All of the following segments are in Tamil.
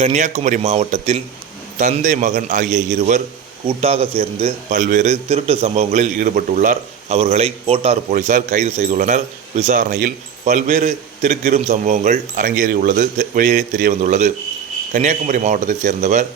கன்னியாகுமரி மாவட்டத்தில் தந்தை மகன் ஆகிய இருவர் கூட்டாக சேர்ந்து பல்வேறு திருட்டு சம்பவங்களில் ஈடுபட்டுள்ளார். அவர்களை கோட்டார் போலீசார் கைது செய்துள்ளனர். விசாரணையில் பல்வேறு திருக்கிடும் சம்பவங்கள் அரங்கேறியுள்ளது வெளியே தெரியவந்துள்ளது. கன்னியாகுமரி மாவட்டத்தைச் சேர்ந்தவர்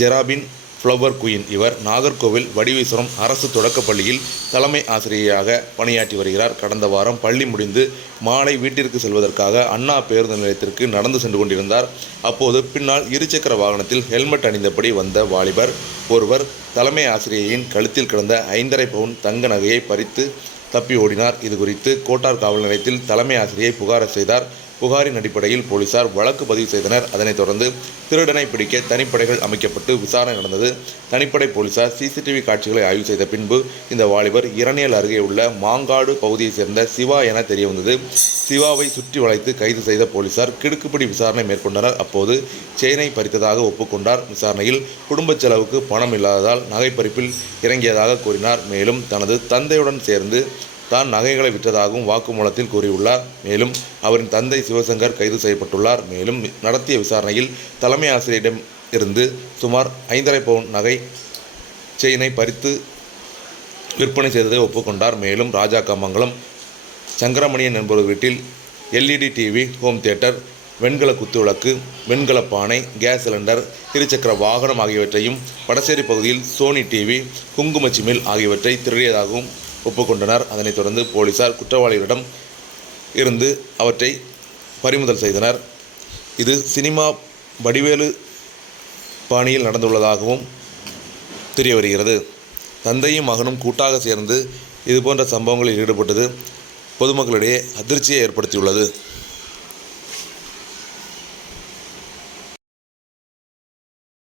ஜெராபின் ஃப்ளவர் குயின் இவர் நாகர்கோவில் வடிவீஸ்வரம் அரசு தொடக்கப் பள்ளியில் தலைமை ஆசிரியராக பணியாற்றி வருகிறார். கடந்த வாரம் பள்ளி முடிந்து மாலை வீட்டிற்கு செல்வதற்காக அண்ணா பேருந்து நிலையத்திற்கு நடந்து சென்று கொண்டிருந்தார். அப்போது பின்னால் இருசக்கர வாகனத்தில் ஹெல்மெட் அணிந்தபடி வந்த வாலிபர் ஒருவர் தலைமை ஆசிரியையின் கழுத்தில் கிடந்த ஐந்தரை பவுன் தங்க நகையை பறித்து தப்பி ஓடினார். இது குறித்து கோட்டார் காவல் நிலையத்தில் தலைமை ஆசிரியை புகார் செய்தார். புகாரின் அடிப்படையில் போலீசார் வழக்கு பதிவு செய்தனர். அதனைத் தொடர்ந்து திருடனை பிடிக்க தனிப்படைகள் அமைக்கப்பட்டு விசாரணை நடந்தது. தனிப்படை போலீசார் சிசிடிவி காட்சிகளை ஆய்வு செய்த பின்பு இந்த வாலிபர் இரணியல் அருகே உள்ள மாங்காடு பகுதியைச் சேர்ந்த சிவா என தெரியவந்தது. சிவாவை சுற்றி வளைத்து கைது செய்த போலீசார் கிடுக்குப்பிடி விசாரணை மேற்கொண்டனர். அப்போது செயினை பறித்ததாக ஒப்புக்கொண்டார். விசாரணையில் குடும்ப செலவுக்கு பணம் இல்லாததால் நகை பறிப்பில் இறங்கியதாக கூறினார். மேலும் தனது தந்தையுடன் சேர்ந்து தான் நகைகளை விற்றதாகவும் வாக்குமூலத்தில் கூறியுள்ளார். மேலும் அவரின் தந்தை சிவசங்கர் கைது செய்யப்பட்டுள்ளார். மேலும் நடத்திய விசாரணையில் தலைமை ஆசிரியரிடம் இருந்து சுமார் ஐந்தரை பவுன் நகை செயினை பறித்து விற்பனை செய்ததை ஒப்புக்கொண்டார். மேலும் ராஜா கமங்கலம் சங்கரமணியன் என்பவர் வீட்டில் எல்இடி டிவி ஹோம் தியேட்டர் வெண்கல குத்துவிளக்கு வெண்கல பானை கேஸ் சிலிண்டர் இருசக்கர வாகனம் ஆகியவற்றையும் வடசேரி பகுதியில் சோனி டிவி குங்குமச்சிமில் ஆகியவற்றை திருடியதாகவும் ஒப்புக்கொண்டனர். அதனைத் தொடர்ந்து போலீசார் குற்றவாளிகளிடம் இருந்து அவற்றை பறிமுதல் செய்தனர். இது சினிமா வடிவேலு பாணியில் நடந்துள்ளதாகவும் தெரிய வருகிறது. தந்தையும் மகனும் கூட்டாக சேர்ந்து இதுபோன்ற சம்பவங்களில் ஈடுபட்டது பொதுமக்களிடையே அதிர்ச்சியை ஏற்படுத்தியுள்ளது.